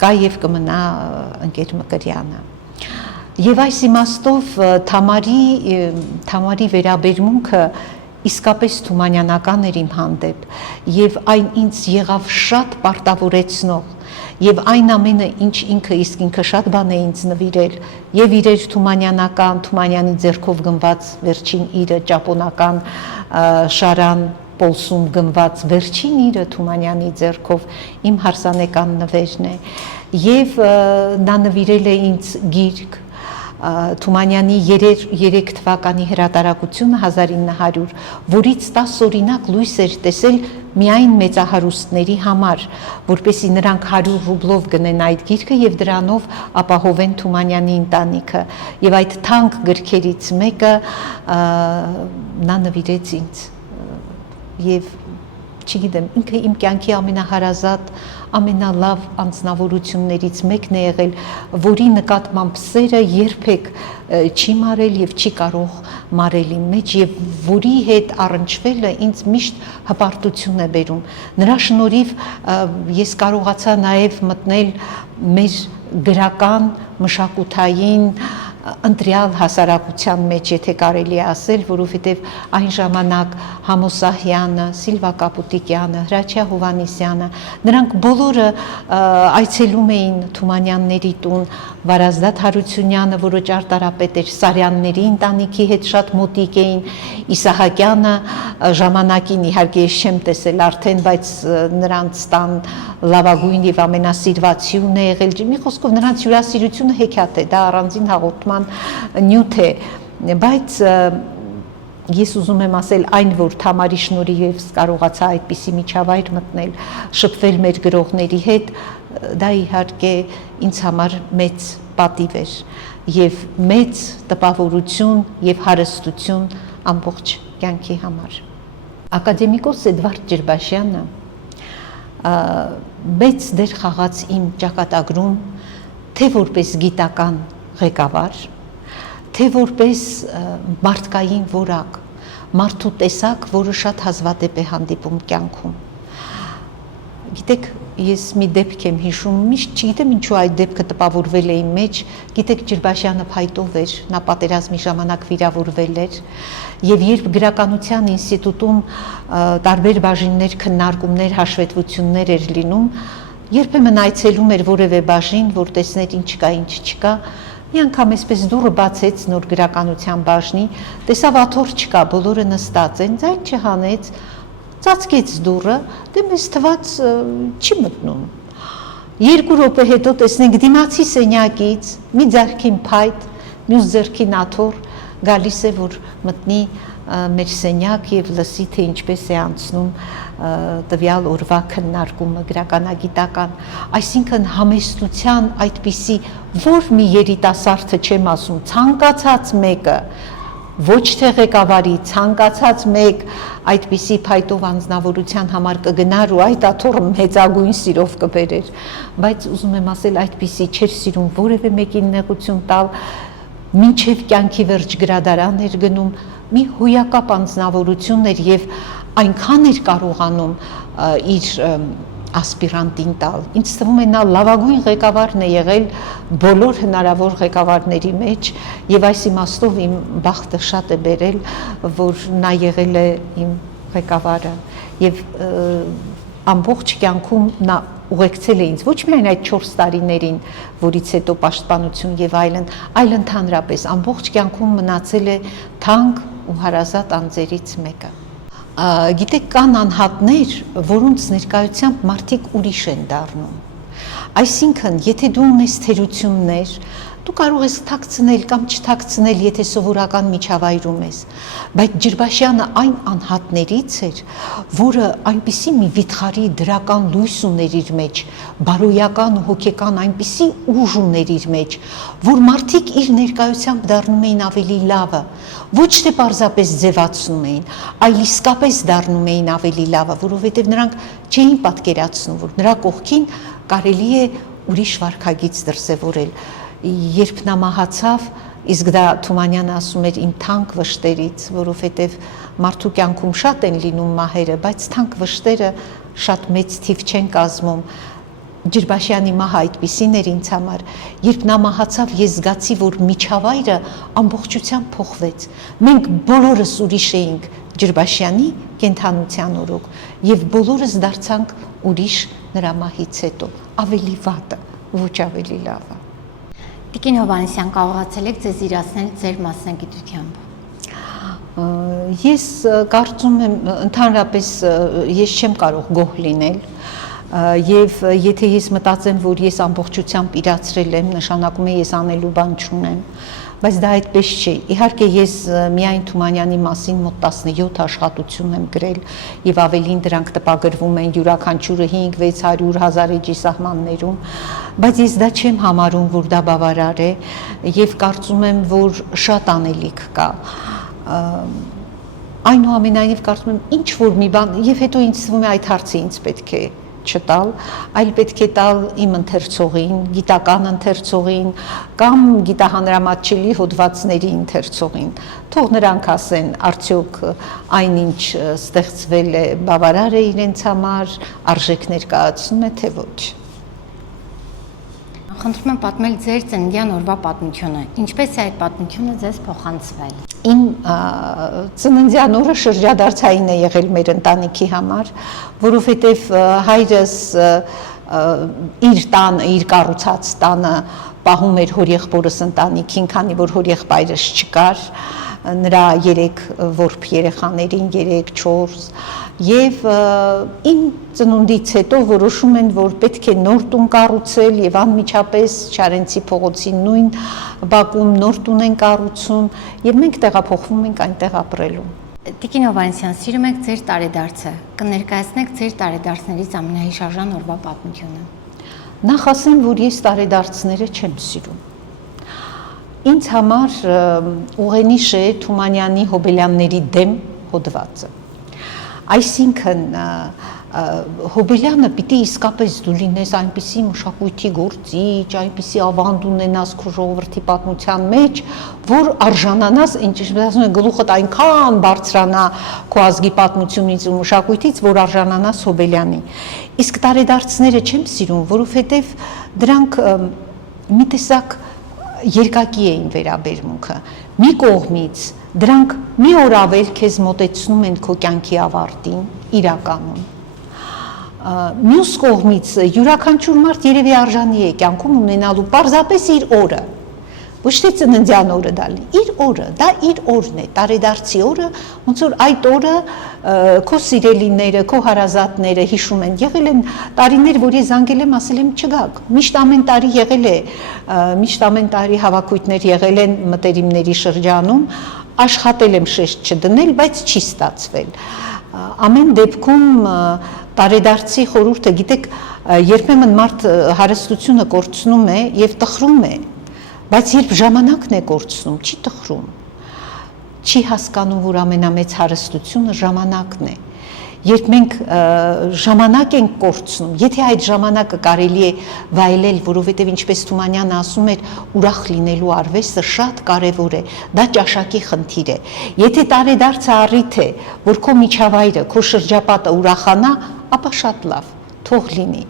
կա եւ կմնա ընկեր Մկրյանը։ Եվ այս իմաստով Թամարի վերաբերմունքը իսկապես թումանյանական էր իմ հանդեպ եւ այն ինձ եղավ շատ պարտավորեցնող եւ այն ամենը ինչ ինքը շատ բան է ինձ նվիրել եւ իրեր թումանյանական Թումանյանի ձեռքով գնված վերջին իրը ճապոնական Շարան պոլսում գնված վերջին իրը Թումանյանի ձեռքով իմ հարսանեկան նվերն է եւ նա նվիրել է ինձ գիրք Թումանյանի 3 թվականի հրատարակությունը 1900, որից 10 օրինակ լույս էր տեսել միայն մեծահարուստների համար, որպեսզի նրանք 100 ռուբլով գնեն այդ գիրքը եւ դրանով ապահովեն Թումանյանի ընտանիքը։ Եվ այդ թանկ գրքերից մեկը նա նվիրեց ինձ։ Եվ չգիտեմ, ինքը իմ կյանքի ամենահարազատ, ամենալավ անձնավորություններից մեկն է եղել, որի նկատմամբ սերը երբեք չի մարել եւ չի կարող մարել իմ մեջ եւ որի հետ առնչվելը ինձ միշտ հպարտություն է բերում։ Նրա շնորհիվ ես կարողացա նաեւ մտնել մեր գրական, մշակութային ընտրյալ հասարակության մեջ, եթե կարելի է ասել, որովհետև այն ժամանակ Համոսահյանը, Սիլվա Կապուտիկյանը, Հրաչյա Հովհաննիսյանը, նրանք բոլորը այցելում էին Թումանյանների տուն, Վարազդատ Հարությունյանը, որը ճարտարապետ էր, Սարյանների ընտանիքի հետ շատ մոտիկ էին, Իսահակյանը ժամանակին իհարկե ես չեմ տեսել արդեն, բայց նրանց տան լավագույն եւ ամենասիրվածյունն է եղել, մի խոսքով նրանց հյուրասիրությունը հեքիաթ է, դա առանձին հաղորդման նյութ է, բայց ես ուզում եմ ասել այն, որ Թամարի շնորհիվ կարողացա այդպիսի միջավայր մտնել, շփվել մեր գրողների հետ, դա իհարկե ինձ համար մեծ պատիվ էր եւ մեծ տպավորություն եւ հարստություն ամբողջ կյանքի համար։ Ակադեմիկոս Էդվարդ Ջրբաշյանը մեծ դեր խաղաց իմ ճակատագրում, թե որպես գիտական ղեկավար, թե որպես մարդկային որակ, մարդու տեսակ, որը շատ հազվադեպ է հանդիպում կյանքում։ Գիտեք, ես մի դեպք եմ հիշում, միշտ չգիտեմ ինչու այդ դեպքը տպավորվել է իմ մեջ, գիտեք Ջրբաշյանը փայտով էր, նա պատերազմի ժամանակ վիրավորվել էր, եւ երբ գրականության ինստիտուտում տարբեր բաժիններ, քննարկումներ, հաշվետվություններ էր լինում, երբեմն այցելում էր որևէ բաժին, որ տեսներ ինչ կա, ինչ չկա, մի անգամ այսպես դուռը բացեց նոր գրականության բաժնի, տեսավ աթոռ չկա, բոլորը նստած են, ձայն չհանեց, ծածկեց դուռը, դե մեզ թված չի մտնում։ 2 րոպե հետո տեսնենք դիմացի սենյակից մի ձեռքին փայտ, մյուս ձեռքին աթոռ գալիս է, որ մտնի մեր սենյակ եւ լսի, թե ինչպես է անցնում տվյալ օրվա քննարկումը գրականագիտական, այսինքն համեստության այդպիսի որ մի երիտասարդը չեմ ասում, ցանկացած մեկը ոչ թե ղեկավարի, ցանկացած մեկ այդպիսի փայտով անձնավորության համար կգնար ու այդ աթոռը մեծագույն սիրով կբերեր, բայց ուզում եմ ասել այդպիսի չէր սիրում որևէ մեկին նեղություն տալ, մինչև կյանքի վերջ գրադարան էր գնում, մի հույակապ անձնավորություն էր եւ այնքան էր կարողանում իր ասպիրանտին տալ։ Ինձ թվում է նա լավագույն ղեկավարն է եղել բոլոր հնարավոր ղեկավարների մեջ եւ այս իմաստով իմ բախտը շատ է բերել, որ նա եղել է իմ ղեկավարը եւ ամբողջ կյանքում նա ուղեկցել է ինձ ոչ միայն այդ 4 տարիներին, որից հետո պաշտպանություն եւ այլն, այլ ընդհանրապես ամբողջ կյանքում մնացել է թանկ ու հարազատ անձերից մեկը։ Գիտեք, կան անհատներ, որոնց ներկայությամբ մարդիկ ուրիշ են դառնում։ Այսինքն, եթե դու ունես թերություններ, դու կարող ես թաքցնել կամ չթաքցնել, եթե սովորական միջավայրում ես, բայց Ջրբաշյանը այն անհատներից էր, որը այնպիսի մի վիթխարի դրական լույս ուներ իր մեջ, բարոյական ու հոգեկան այնպիսի ուժ ուներ իր մեջ, որ մարդիկ իր ներկայությամբ դառնում էին ավելի լավը, ոչ թե պարզապես ձևացնում էին, այլ իսկապես դառնում էին ավելի լավը, որովհետև նրանք չէին պատկերացնում, որ նրա կողքին կարելի է ուրիշ վարքագիծ դրսևորել։ Երբ նա մահացավ, իսկ դա Թումանյանը ասում էր իմ թանկ վշտերից, որովհետև մարդու կյանքում շատ են լինում մահերը, բայց թանկ վշտերը շատ մեծ թիվ չեն կազմում։ Ջրբաշյանի մահը այդպիսին էր ինձ համար, երբ նա մահացավ, ես զգացի, որ միջավայրը ամբողջությամբ փոխվեց։ Մենք բոլորս ուրիշ էինք Ջրբաշյանի կենդանության օրոք եւ բոլորս դարձանք ուրիշ նրա մահից հետո, ավելի վատը, ոչ ավելի լավը։ Տիկին Հովհաննիսյան, կարողացել եք ձեզ իրացնել ձեր մասնագիտությամբ։ Ես կարծում եմ ընդհանրապես ես չեմ կարող գոհ լինել եւ եթե ես մտածեմ, որ ես ամբողջությամբ իրացրել եմ, նշանակում է ես անելու բան չունեմ, բայց դա այդպես չէ։ Իհարկե ես միայն Թումանյանի մասին մոտ 17 աշխատություն եմ գրել եւ ավելին դրանք տպագրվում են յուրաքանչյուրը 5-600 1000 էջի սահմաններում, բայց ես դա չեմ համարում, որ դա բավարար է եւ կարծում եմ, որ շատ անելիք կա։ Այնուամենայնիվ կարծում եմ ինչ որ մի բան եւ հետո ինձ թվում է այդ հարցը ինձ պետք է չտալ, այլ պետք է տալ իմ ընթերցողին, գիտական ընթերցողին կամ գիտահանրամատչելի հոդվածների ընթերցողին։ Թող նրանք ասեն, արդյոք այնինչ ստեղծվել է բավարար է իրենց համար, արժեք ներկայացնում է, թե ոչ։ Խնդրում եմ պատմել ձեր ծննդյան օրվա պատմությունը։ Ինչպես է այդ պատմությունը ձեզ փոխանցվել։ Իմ ծննդյան օրը շրջադարձային է եղել մեր ընտանիքի համար, որովհետև հայրս իր տանը, իր կառուցած տանը պահում էր հորեղբորս ընտանիքին, քանի որ հորեղբայրս չկար, նրա 3 որբ երեխաներին, 3-4 եւ իմ ծնունդից հետո որոշում են, որ պետք է նոր տուն կառուցել եւ անմիջապես Չարենցի փողոցի նույն բակում նոր տուն են կառուցում եւ մենք տեղափոխվում ենք այնտեղ ապրելու։ Տիկին Հովհաննիսյան, սիրում եք ձեր տարեդարձը, կներկայացնեք ձեր տարեդարձներից ամենահիշարժան օրվա պատմությունը։ Նախ ասեմ, որ ես տարեդարձները չեմ սիրում։ Ինձ համար ուղենիշ է Թումանյանի Հոբելյանների դեմ հոդվածը։ Այսինքն Հոբելյանը պիտի իսկապես դու լինես այնպիսի մշակույթի գործիչ, այնպիսի ավանդ ունենաս քո ժողովրդի պատմության մեջ, որ արժանանաս, ինչպես ասում են, գլուխդ այնքան բարձրանա քո ազգի պատմությունից ու մշակույթից, որ արժանանաս Հոբելյանի։ Իսկ տարեդարձները չեմ սիրում, որովհետև դրանք մի տեսակ երկակի էին վերաբերմունքը։ Մի կողմից դրանք մի օր ավել քեզ մոտեցնում են քո կյանքի ավարտին, իրականում։ Մյուս կողմից յուրաքանչյուր մարդ երևի արժանի է կյանքում ունենալու պարզապես իր օրը, ոչ թե ծննդյան օրը դալի, իր օրը, դա իր օրն է, տարեդարձի օրը, ոնց որ այդ օրը քո սիրելիները, քո հարազատները հիշում են, եղել են տարիներ, որ ես զանգել եմ, ասել եմ չգաք, միշտ ամեն տարի եղել է, միշտ ամեն տարի հավաքույթներ եղել են մտերիմների շրջանում, աշխատել եմ շեշտ չդնել, բայց չի ստացվել։ Ամեն դեպքում տարեդարձի խորհուրդը, գիտեք, երբեմն մարդ հարստությունը կորցնում է եւ տխրում է, բայց երբ ժամանակն է կորցնում, չի տխրում, չի հասկանում, որ ամենամեծ հարստությունը ժամանակն է։ Երբ մենք ժամանակ ենք կորցնում, եթե այդ ժամանակը կարելի է վայելել, որովհետև ինչպես Թումանյանը ասում էր, ուրախ լինելու արվեստը շատ կարևոր է, դա ճաշակի խնդիր է։ Եթե տարեդարձը առիթ է, որ քո միջավայրը, քո շրջապատը ուրախանա, ապա շատ լավ, թող լինի։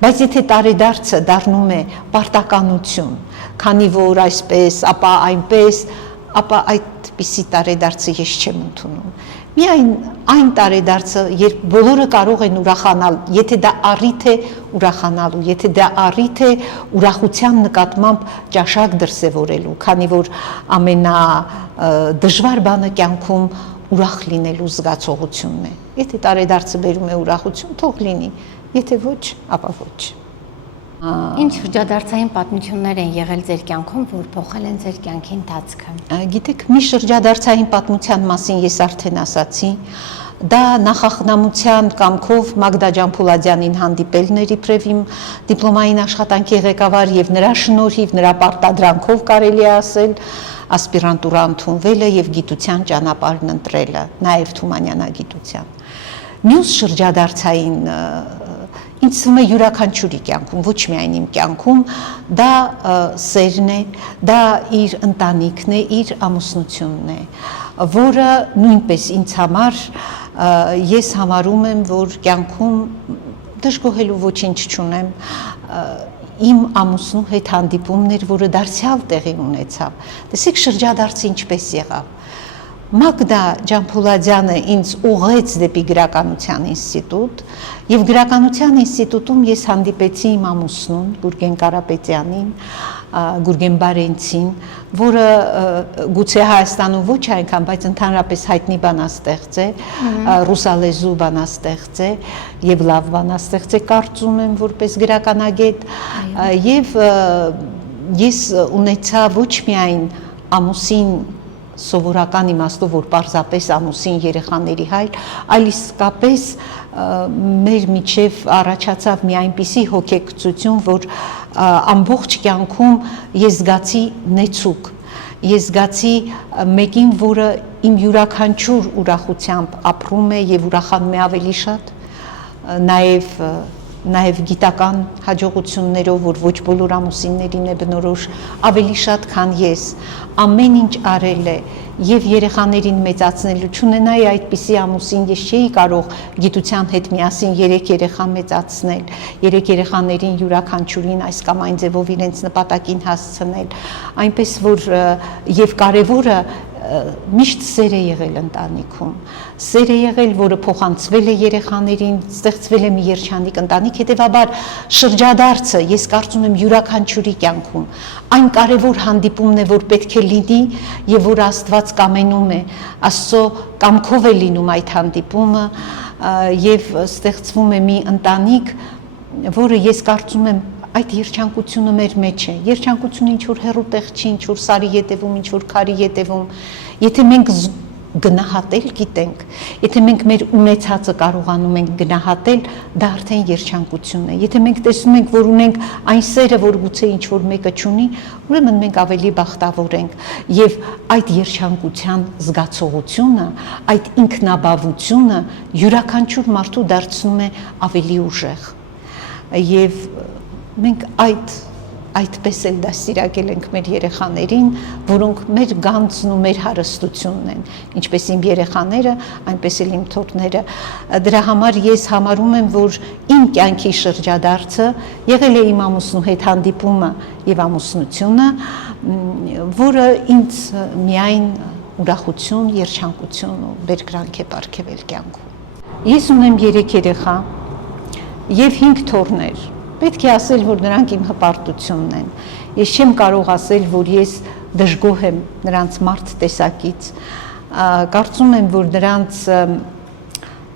Բայց եթե տարեդարձը դառնում է պարտականություն, քանի որ այսպես, ապա այնպես, ապա այդպիսի տարեդարձը ես չեմ ընդունում։ Միայն այն տարեդարձը, երբ բոլորը կարող են ուրախանալ, եթե դա առիթ է ուրախանալու, եթե դա առիթ է ուրախության նկատմամբ ճաշակ դրսևորելու, քանի որ ամենադժվար բանը կյանքում ուրախ լինելու զգացողությունն է։ Եթե տարեդարձը բերում է ուրախություն, թող լինի, եթե ոչ, ապա ոչ։ Ինչ շրջադարձային պատմություններ են եղել ձեր կյանքում, որ փոխել են ձեր կյանքի ընթացքը։ Գիտեք, մի շրջադարձային պատմության մասին ես արդեն ասացի, դա նախախնամության կամքով Մագդա Ջանփուլադյանին հանդիպելն էր իբրև իմ դիպլոմային աշխատանքի ղեկավար եւ նրա շնորհիվ, նրա պարտադրանքով կարելի է ասել, ասպիրանտուրա ընդունվելը եւ գիտության ճանապարհն ընտրելը, նաեւ Թումանյանագիտության։ Մյուս շրջադարձային ինձ թվում է յուրաքանչյուրի կյանքում, ոչ միայն իմ կյանքում, դա սերն է, դա իր ընտանիքն է, իր ամուսնությունն է, որը նույնպես ինձ համար ես համարում եմ, որ կյանքում դժգոհելու ոչինչ չունեմ, իմ ամուսնու հետ հանդիպումներ, որը դարձյալ տեղի ունեցավ։ Տեսեք շրջադարձը ինչպես եղավ։ Մագդա Ջանփուլադյանը ինձ ուղղեց դեպի գրականության ինստիտուտ եւ գրականության ինստիտուտում ես հանդիպեցի իմ ամուսնուն Գուրգեն Կարապետյանին, Գուրգենբարենցին, որը գուցե Հայաստանում ոչ այնքան, բայց ընդհանրապես հայտնի բանաստեղծ է, ռուսալեզու բանաստեղծ է եւ լավ բանաստեղծ է, կարծում եմ, որպես գրականագետ, եւ ես ունեցա ոչ միայն ամուսին սովորական իմաստով, որ պարզապես ամուսին երեխաների հայր, այլ իսկապես մեր միջև առաջացավ մի այնպիսի հոգեկցություն, որ ամբողջ կյանքում ես զգացի նեցուկ, ես զգացի մեկին, որը իմ յուրաքանչյուր ուրախությամբ ապրում է եւ ուրախանում է ավելի շատ, նաև գիտական հաջողություններով, որ ոչ բոլոր ամուսիններին է բնորոշ, ավելի շատ, քան ես, ամեն ինչ արել է եւ երեխաներին մեծացնելու, չունենայի այդպիսի ամուսին, ես չէի կարող գիտության հետ միասին 3 երեխա մեծացնել, 3 երեխաներին յուրաքանչյուրին այս կամ այն ձևով իրենց նպատակին հասցնել, այնպես որ եւ կարեւորը միշտ սեր է եղել ընտանիքում, սեր է եղել, որը փոխանցվել է երեխաներին, ստեղծվել է մի երջանիկ ընտանիք, հետևաբար շրջադարձը, ես կարծում եմ յուրաքանչյուրի կյանքում, այն կարևոր հանդիպումն է, որ պետք է լինի եւ որ Աստված կամենում է, Աստծո կամքով է լինում այդ հանդիպումը եւ ստեղծվում է մի ընտանիք, որը ես կարծում եմ այդ երջանկությունը մեր մեջ է, երջանկությունը ինչ-որ հեռու տեղ չի, ինչ-որ սարի ետևում, ինչ-որ քարի ետևում, եթե մենք գնահատել գիտենք, եթե մենք մեր ունեցածը կարողանում ենք գնահատել, դա արդեն երջանկություն է, եթե մենք տեսնում ենք, որ ունենք այն սերը, որ գուցե ինչ-որ մեկը չունի, ուրեմն մենք ավելի բախտավոր ենք, եւ այդ երջանկության զգացողությունը, այդ ինքնաբավությունը յուրաքանչյուր մարդու դարձնում է ավելի ուժեղ, եւ մենք այդպես էլ դաստիարակել ենք մեր երեխաներին, որոնք մեր գանձն ու մեր հարստությունն են, ինչպես իմ երեխաները, այնպես էլ իմ թոռները, դրա համար ես համարում եմ, որ իմ կյանքի շրջադարձը եղել է իմ ամուսնու հետ հանդիպումը եւ ամուսնությունը, որը ինձ միայն ուրախություն, երջանկություն ու բերկրանք է պարգևել կյանքում։ Ես ունեմ 3 երեխա եւ 5 թոռներ, պետք է ասել, որ նրանք իմ հպարտությունն են, ես չեմ կարող ասել, որ ես դժգոհ եմ նրանց մարդ տեսակից, կարծում եմ, որ նրանց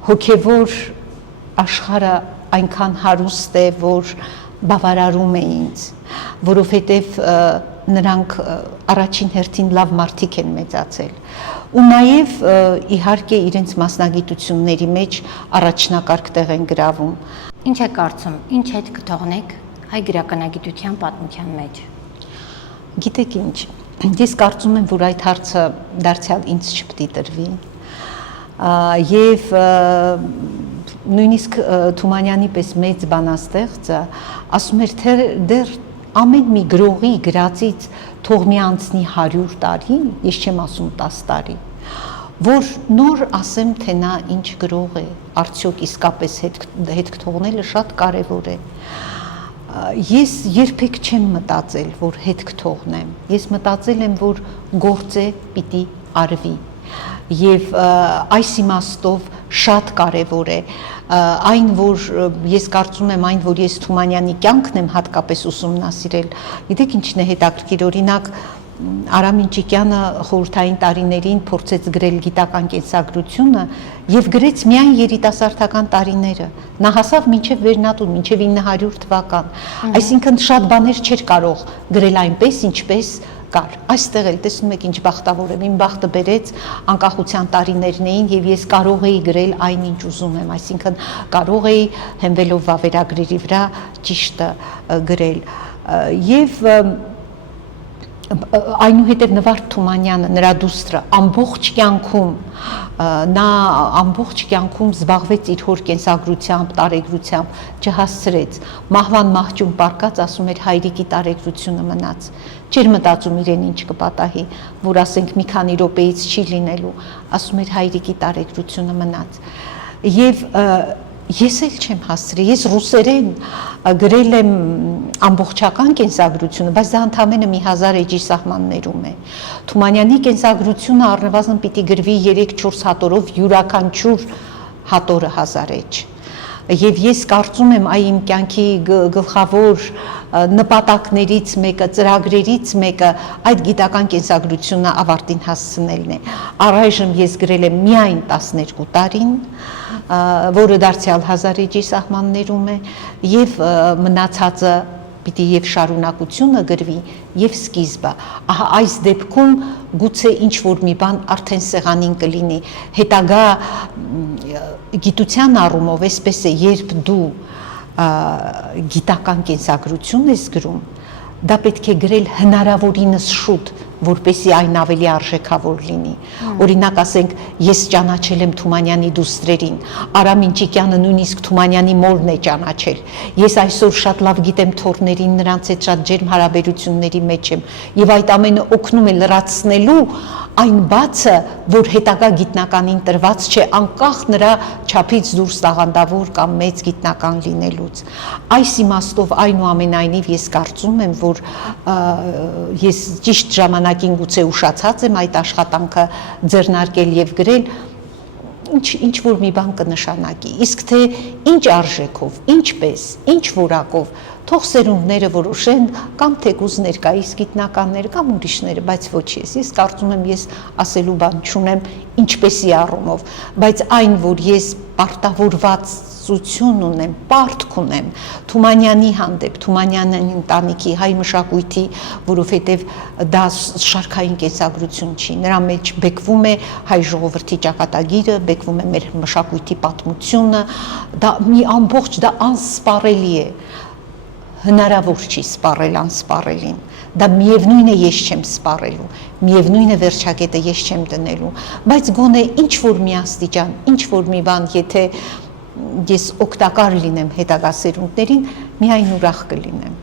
հոգևոր աշխարհը այնքան հարուստ է, որ բավարարում է ինձ, որովհետև նրանք առաջին հերթին լավ մարդիկ են մեծացել ու նաև իհարկե իրենց մասնագիտությունների մեջ առաջնակարգ տեղ են գրավում։ Ինչ է կարծում, ինչ հետ կթողնեք հայ գրականագիտության պատմության մեջ։ Գիտեք ինչ, ես կարծում եմ, որ այդ հարցը դարձյալ ինձ չպետք է տրվի եւ նույնիսկ Թումանյանի պես մեծ բանաստեղծը ասում էր, թե դեռ ամեն մի գրողի գրածից թող մի անցնի 100 տարի, ես չեմ ասում 10 տարի, որ նոր ասեմ, թե նա ինչ գրող է, արդյոք իսկապես հետ կթողնելը շատ կարևոր է։ Ես երբեք չեմ մտածել, որ հետ կթողնեմ, ես մտածել եմ, որ գործը պիտի արվի եւ այս իմաստով շատ կարևոր է այն, որ ես կարծում եմ, այն, որ ես Թումանյանի կյանքն եմ հատկապես ուսումնասիրել, գիտեք ինչն է հետաքրքիր, օրինակ Արամ Ինճիկյանը խորհրդային տարիներին փորձեց գրել գիտական կենսագրությունը եւ գրեց միայն երիտասարդական տարիները, նա հասավ մինչեւ վերնատուն, մինչեւ 900 թվական, այսինքն շատ բաներ չէր կարող գրել այնպես, ինչպես կար։ Այստեղ էլ տեսնում եք ինչ բախտավոր եմ, իմ բախտը բերեց անկախության տարիներն էին եւ ես կարող էի գրել այն ինչ ուզում եմ, այսինքն կարող էի հենվելով վավերագրերի վրա ճիշտը գրել եւ այնուհետև Նվարդ Թումանյանը, նրա դուստրը, ամբողջ կյանքում զբաղվեց իր հոր կենսագրությամբ, տարեգրությամբ, չհասցրեց, մահվան մահճում պառկած ասում էր հայրիկի տարեգրությունը մնաց, չէր մտածում իրեն ինչ կպատահի, որ ասենք մի քանի րոպեից չի լինելու, ասում էր հայրիկի տարեգրությունը մնաց, եւ ես էլ չեմ հասցրել, ես ռուսերեն գրել եմ ամբողջական կենսագրությունը, բայց դա ընդամենը մի 1000 էջի սահմաններում է։ Թումանյանի կենսագրությունը առնվազն պիտի գրվի 3-4 հատորով, յուրաքանչյուր հատորը 1000 էջ։ Եվ ես կարծում եմ, այ իմ կյանքի գլխավոր նպատակներից մեկը, ծրագրերից մեկը այդ գիտական կենսագրությունը ավարտին հասցնելն է։ Առայժմ ես գրել եմ միայն 12 տարին, որը դարձյալ 1000 էջի սահմաններում է, եւ մնացածը պիտի եւ շարունակությունը գրվի եւ սկիզբը։ Ահա այս դեպքում գուցե ինչ որ մի բան արդեն սեղանին կլինի։ Հետագա գիտության առումով էսպես է, երբ դու գիտական կենսագրություն ես գրում, դա պետք է գրել հնարավորինս շուտ, որպեսզի այն ավելի արժեքավոր լինի։ Օրինակ ասենք, ես ճանաչել եմ Թումանյանի դուստրերին, Արամ Ինճիկյանը նույնիսկ Թումանյանի մորն է ճանաչել։ Ես այսօր շատ լավ գիտեմ թորներին, նրանց հետ շատ ջերմ հարաբերությունների մեջ եմ, եւ այդ ամենը օգնում է լրացնելու այն բացը, որ հետագա գիտնականին տրված չէ, անկախ նրա չափից դուրս տաղանդավոր կամ մեծ գիտնական լինելուց։ Այս իմաստով այնուամենայնիվ ես կարծում եմ, որ ես ճիշտ ժամանակին գուցե ուշացած եմ այդ աշխատանքը ձեռնարկել եւ գրել, ինչ որ մի բան կնշանակի, իսկ թե ինչ արժեքով, ինչպես, ինչ որակով, թող սերունդները որոշեն, կամ թեկուզ ներկայիս գիտնականները կամ ուրիշները, բայց ոչ ես կարծում եմ, ես ասելու բան չունեմ ինչպեսի առումով, բայց այն, որ ես պարտավորվածություն ունեմ, պարտք ունեմ Թումանյանի հանդեպ, Թումանյանի ընտանիքի, հայ մշակույթի, որովհետև դա շարքային կենսագրություն չի, նրա մեջ բեկվում է հայ ժողովրդի ճակատագիրը, բեկվում է մեր մշակույթի պատմությունը, դա մի ամբողջ, դա անսպառելի է, հնարավոր չի սպառել անսպառելին, դա միևնույն է ես չեմ սպառելու, միևնույն է վերջակետը ես չեմ դնելու, բայց գոնե ինչ որ մի աստիճան, ինչ որ մի բան, եթե ես օգտակար լինեմ հետագա սերունդներին, միայն ուրախ կլինեմ։